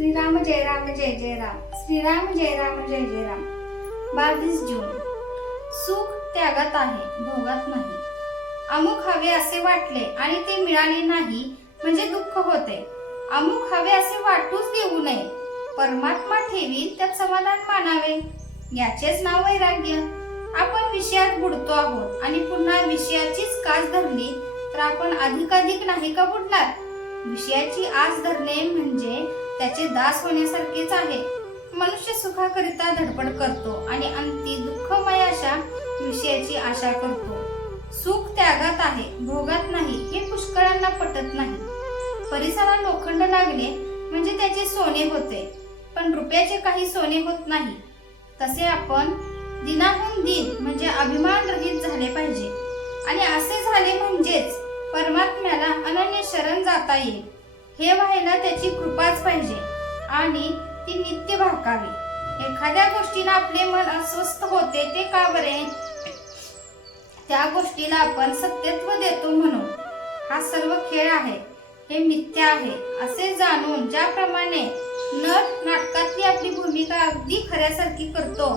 श्रीराम जय राम जय जय राम. श्रीराम जय राम जय जय राम. बावीस जून. सुख त्यागात आहे भोगात नाही. अमुक हवे असे वाटले आणि ते मिळाले नाही म्हणजे दुःख होते. अमुक हवे असे वाटूच देऊ नये. परमात्मा ठेवी त्यात समाधान मानावे. याचेच नाव वैराग्य. आपण विषयात बुडतो आहोत आणि पुन्हा विषयाचीच कास धरली तर आपण अधिकाधिक नाही का बुडणार? विषयाची आस धरणे म्हणजे त्याचे दास होण्यासारखेच आहे. मनुष्य सुखाकरिता धडपड करतो आणि अंती दुःखमय अशा विषयाची आशा करतो. सुख त्यागात आहे भोगात नाही हे पुष्कळांना पटत नाही. परिसराला लोखंड लागले म्हणजे त्याचे सोने होते पण रुपयाचे काही सोने होत नाही. तसे आपण दिनाहून दिन म्हणजे अभिमान रहित झाले पाहिजे. आणि असे झाले म्हणजेच परमात्म्याला अनन्य शरण जाता येईल. हे व्हायला त्याची कृपाच पाहिजे. आणि ती नित्य भाकावी. एखाद्या गोष्टीला आपले मन अस्वस्थ होते ते का बरे? त्या गोष्टीला आपण सत्यत्व देतो म्हणून. हा सर्व खेळ आहे. हे मिथ्य आहे असे जाणून ज्याप्रमाणे नट नाटकातली आपली भूमिका अगदी खऱ्यासारखी करतो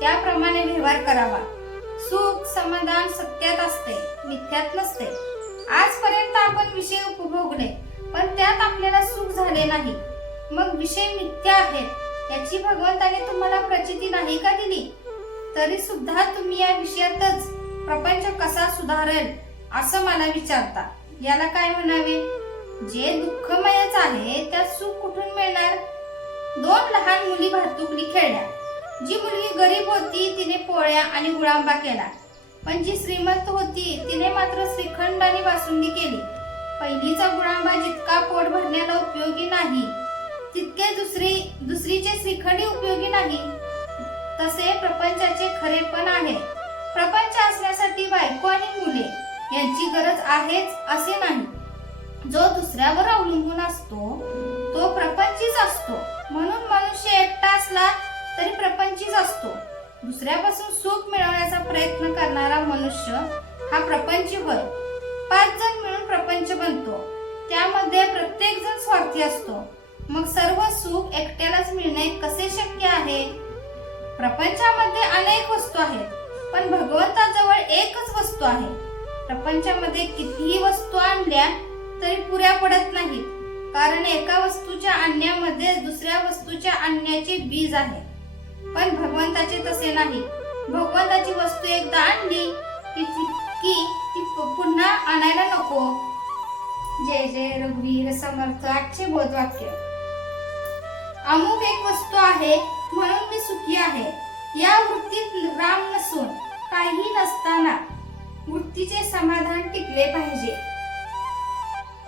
त्याप्रमाणे व्यवहार करावा. सुख समाधान सत्यात असते मिथ्यात नसते. आजपर्यंत आपण विषय उपभोगले पण त्यात आपल्याला सुख झाले नाही. मग विषय मिथ्या आहेत. याची भगवंताने तुम्हाला प्रचिती नाही का दिली? तरी सुद्धा तुम्ही या विषयातच प्रपंच कसा सुधारेल असं मला विचारता. याला काय म्हणावे? जे दुःखमयच आहे त्यात सुख कुठून मिळणार? दोन लहान मुली भातुकली खेळल्या. जी मुलगी गरीब होती तिने पोळ्या आणि गुळांबा केला. पण जी श्रीमंत होती तिने मात्र श्रीखंड आणि बासुंदी केली. पहिलीचा गुळांबा जितका पोट भरण्याला उपयोगी नाही दुसरीचे श्रीखंडी उपयोगी नाही. तसे प्रपंचाचे खरेपण आहे. प्रपंच असण्यासाठी बायको आणि मुले यांची गरज आहेच असे नाही. जो दुसऱ्यावर अवलंबून असतो तो प्रपंचीच असतो. म्हणून मनुष्य एकटा असला तरी प्रपंचीच असतो. दुसऱ्यापासून सुख मिळवण्याचा प्रयत्न करणारा मनुष्य हा प्रपंची होय. पाच जण मिळून प्रपंच बनतो. त्यामध्ये प्रत्येक जण स्वार्थी असतो. मग सर्व सुख एकट्यालाच मिळणे कसे शक्य आहे? प्रपंचामध्ये अनेक वस्तू आहेत पण भगवंताजवळ एकच वस्तू आहे. प्रपंचामध्ये कितीही वस्तू आणल्या तरी पुऱ्या पडत नाहीत कारण एका वस्तूच्या आणण्यामध्ये दुसऱ्या वस्तूच्या आणण्याचे बीज आहे. पण भगवंताचे तसे नाही. भगवंताची वस्तू एकदा आणली की की ती पुन्हा आणायला नको. जय जय रघुवीर समर्थ आजचे बोधवाक्य अमुक एक वस्तू आहे म्हणून मी सुखी आहे. या वृत्तीत राम नसून काही नसताना वृत्तीचे समाधान टिकले पाहिजे.